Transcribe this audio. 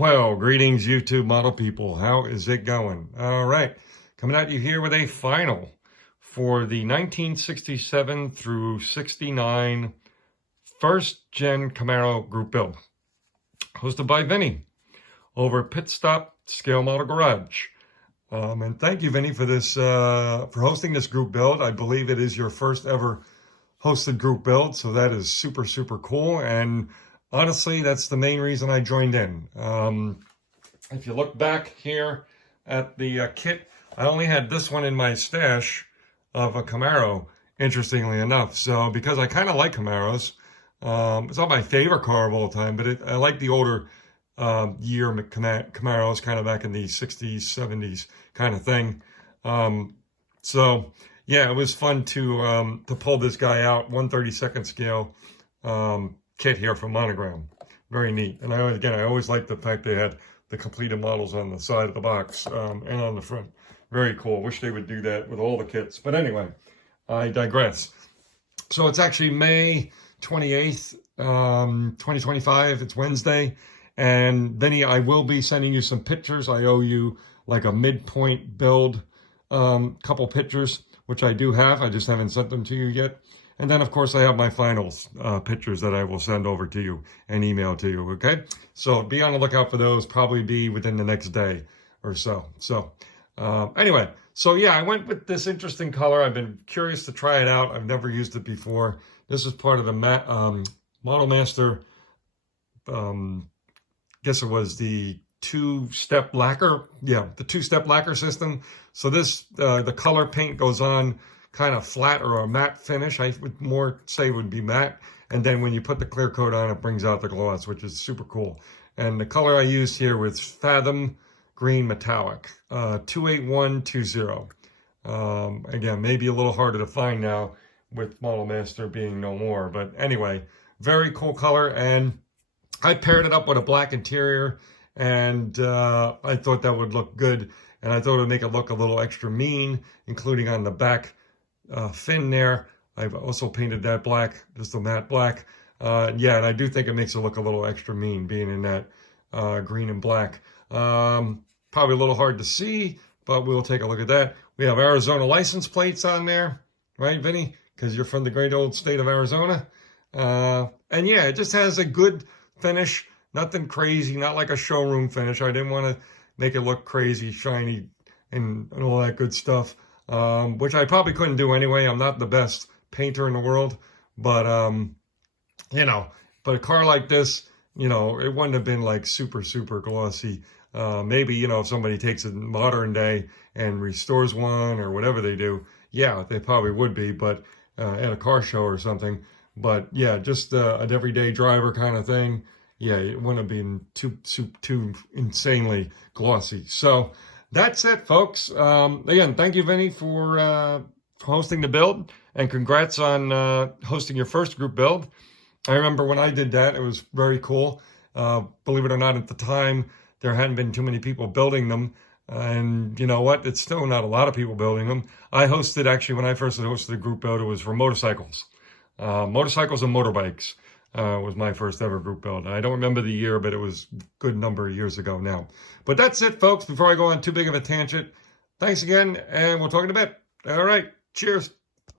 Well, greetings, YouTube model people. How is it going? All right, coming at you here with a final for the 1967 through 69 first gen Camaro group build, hosted by Vinny over at Pit Stop Scale Model Garage. And thank you, Vinny, for this for hosting this group build. I believe it is your first ever hosted group build, so that is super, super cool. And honestly, that's the main reason I joined in. If you look back here at the kit, I only had this one in my stash of a Camaro, interestingly enough. So because I kind of like Camaros, it's not my favorite car of all time, but I like the older year Camaros, kind of back in the 60s, 70s kind of thing. So yeah, it was fun to pull this guy out, 1/32 scale kit here from Monogram. Very neat. And I always liked the fact they had the completed models on the side of the box and on the front. Very cool. Wish they would do that with all the kits. But anyway, I digress. So it's actually May 28th, 2025. It's Wednesday. And Vinny, I will be sending you some pictures. I owe you like a midpoint build, couple pictures, which I do have. I just haven't sent them to you yet. And then, of course, I have my finals pictures that I will send over to you and email to you, okay? So be on the lookout for those, probably be within the next day or so. So anyway, so yeah, I went with this interesting color. I've been curious to try it out. I've never used it before. This is part of the Model Master, guess it was the two-step lacquer. Yeah, the two-step lacquer system. So this, the color paint goes on kind of flat or a matte finish. I would more say would be matte. And then when you put the clear coat on, it brings out the gloss, which is super cool. And the color I used here was Fathom Green Metallic, 28120. Again, maybe a little harder to find now with Model Master being no more. But anyway, very cool color. And I paired it up with a black interior, and I thought that would look good. And I thought it would make it look a little extra mean, including on the back fin there. I've also painted that black, just a matte black. Yeah, and I do think it makes it look a little extra mean, being in that green and black. Probably a little hard to see, but we'll take a look at that. We have Arizona license plates on there, right, Vinny? Because you're from the great old state of Arizona. And yeah, it just has a good finish. Nothing crazy, not like a showroom finish. I didn't want to make it look crazy, shiny, and all that good stuff, which I probably couldn't do anyway. I'm not the best painter in the world, but, you know, but a car like this, you know, it wouldn't have been like super, super glossy. Maybe, you know, if somebody takes it modern day and restores one or whatever they do, yeah, they probably would be, but at a car show or something. But yeah, just an everyday driver kind of thing. Yeah, it wouldn't have been too insanely glossy. So that's it, folks. Again, thank you, Vinny, for hosting the build, and congrats on hosting your first group build. I remember when I did that, it was very cool. Believe it or not, at the time, there hadn't been too many people building them. And you know what? It's still not a lot of people building them. I hosted, actually, when I first hosted a group build, it was for motorcycles. Motorcycles and motorbikes was my first ever group build. I don't remember the year, but it was a good number of years ago now. But that's it, folks. Before I go on too big of a tangent, thanks again, and we'll talk in a bit. All right. Cheers.